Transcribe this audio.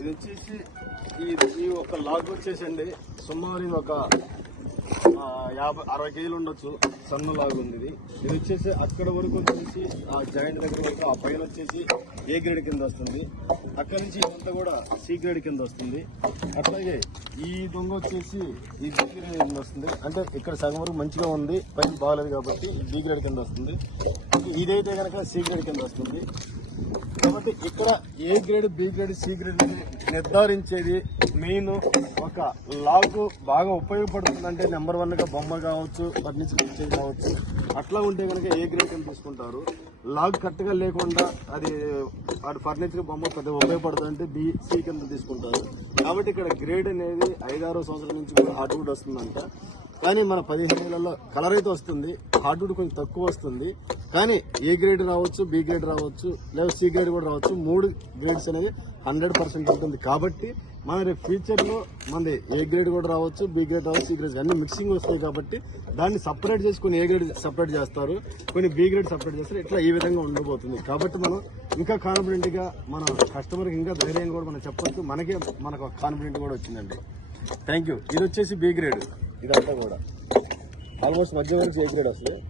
ఇది వచ్చేసి ఈ ఒక లాగ్ వచ్చేసండి సుమారు ఇది ఒక 50-60 కేజీలు ఉండొచ్చు. సన్న లాగ్ ఉంది ఇది వచ్చేసి అక్కడ వరకు వచ్చేసి ఆ జాయింట్ దగ్గర వరకు ఆ పైన వచ్చేసి ఏ గ్రేడ్ కింద వస్తుంది. అక్కడ నుంచి ఇదంతా కూడా సి గ్రేడ్ కింద వస్తుంది. అట్లాగే ఈ దొంగ వచ్చేసి ఈ బి గ్రేడ్ కింద వస్తుంది. అంటే ఇక్కడ సగం వరకు మంచిగా ఉంది, పైన బాగాలేదు కాబట్టి బి గ్రేడ్ కింద వస్తుంది. ఇదైతే కనుక సి గ్రేడ్ కింద వస్తుంది. కాబట్టి ఇక్కడ A grade, B grade, C grade నిర్ధారించేది మెయిన్ ఒక లాగ్ బాగా ఉపయోగపడుతుందంటే నెంబర్ 1 గా బొమ్మ కావచ్చు, ఫర్నిచర్ ఇచ్చేది కావచ్చు. అట్లా ఉంటే కనుక ఏ గ్రేడ్ కింద తీసుకుంటారు. లాగ్ కరెక్ట్గా లేకుండా అది ఫర్నిచర్ బొమ్మ పెద్ద ఉపయోగపడుతుందంటే బి, సి కింద తీసుకుంటారు. కాబట్టి ఇక్కడ గ్రేడ్ అనేది 5-6 సంవత్సరాల నుంచి కూడా హార్డ్వుడ్ వస్తుందంట. కానీ మన 15 ఏళ్లలో కలర్ అయితే వస్తుంది, హార్డ్వుడ్ కొంచెం తక్కువ వస్తుంది. కానీ ఏ గ్రేడ్ రావచ్చు, బి గ్రేడ్ రావచ్చు, లేదా సి గ్రేడ్ కూడా రావచ్చు. 3 గ్రేడ్స్ అనేది 100% ఉంటుంది. కాబట్టి మన రేపు ఫ్యూచర్లో మనది ఏ గ్రేడ్ కూడా రావచ్చు, బి గ్రేడ్ రావచ్చు, సి గ్రేడ్ అన్ని మిక్సింగ్ వస్తాయి. కాబట్టి దాన్ని సపరేట్ చేసి కొన్ని ఏ గ్రేడ్ సపరేట్ చేస్తారు, కొన్ని బి గ్రేడ్ సపరేట్ చేస్తారు. ఇట్లా ఈ విధంగా ఉండబోతుంది. కాబట్టి మనం ఇంకా కాన్ఫిడెంట్గా మన కస్టమర్కి ఇంకా ధైర్యంగా కూడా మనం చెప్పొచ్చు. మనకు కాన్ఫిడెంట్ కూడా వచ్చిందండి. Thank you. ఇది వచ్చేసి బి గ్రేడ్. ఇదంతా కూడా ఆల్మోస్ట్ మధ్య వరకు ఏ గ్రేడ్ వస్తుంది.